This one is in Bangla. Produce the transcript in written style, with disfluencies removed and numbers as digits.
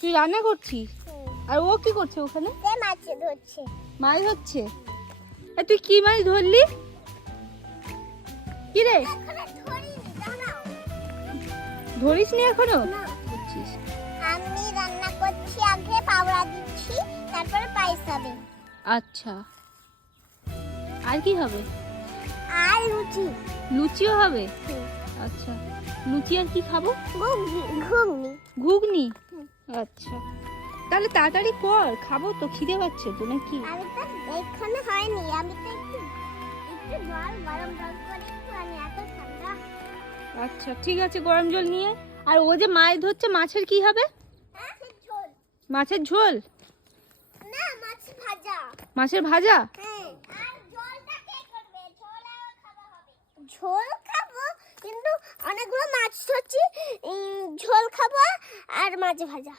তুই রান্না করছিস? আর ও কি করছে ওখানে? মাছ ধরছে। মাছ ধরছে? তুই কি মাছ ধরলি? কি রে? ধরিস নি এখনো? আমি রান্না করছি, আগে পাউডার দিচ্ছি, তারপরে পায়েস হবে। আচ্ছা, আর কি হবে? আর লুচি। লুচিও হবে? আচ্ছা, লুচি আর কি খাবো? ঘুগনি। ঘুগনি? আচ্ছা, তাহলে তাড়াতাড়ি কর, খাবো তো, খিদে পাচ্ছে তো নাকি? আমি তো এখানে হয়নি, আমি তো একটু একটু জল গরম জল করে একটু আনি, এত ঠান্ডা। আচ্ছা ঠিক আছে, গরম জল নিয়ে। আর ও যে মাছ ধরছে, মাছের কি হবে? মাছের ঝোল। মাছের ঝোল? না, মাছ ভাজা। মাছের ভাজা? হ্যাঁ। আর ঝোলটা কে করবে? ঝোল আর খাওয়া হবে। ঝোল খাবো, কিন্তু অনেকগুলো মাছ ধরছি, ঝোল খাবো আর মাছ ভাজা।